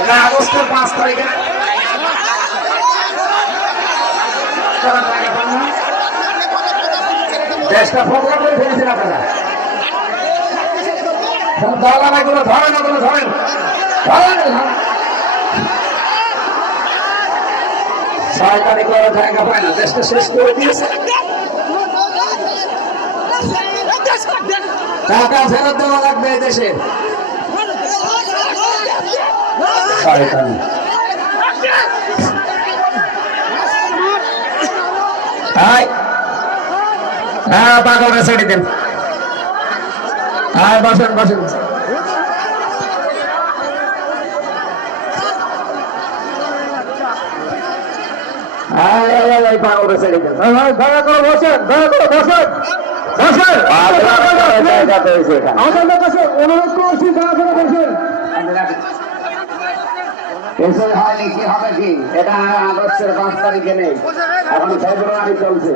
এটা আগস্টের 5 তারিখে দেশটা প্রোগ্রাম করে ফেলেছেন আপনারা। দলানাগুলো ধরেন, ওগুলো ধরেন, সরকারি করে জায়গা পায় না, দেশটা শেষ করে দিয়েছে। টাকা ফেরত দেওয়া লাগবে এই দেশে। হ্যাঁ পাগলটা ছেড়ে দেন। হ্যাঁ বসেন বসেন। পাগলটা ছেড়ে দেন। দয়া করে বসেন, দয়া করে বসেন, বসেন। আমাদের কাছে অনুরোধ করছি, দয়া করে বসেন। হয়নি কি হবে কি? এটা আগস্টের 5 তারিখে নেই, এখন ফেব্রুয়ারি চলছে।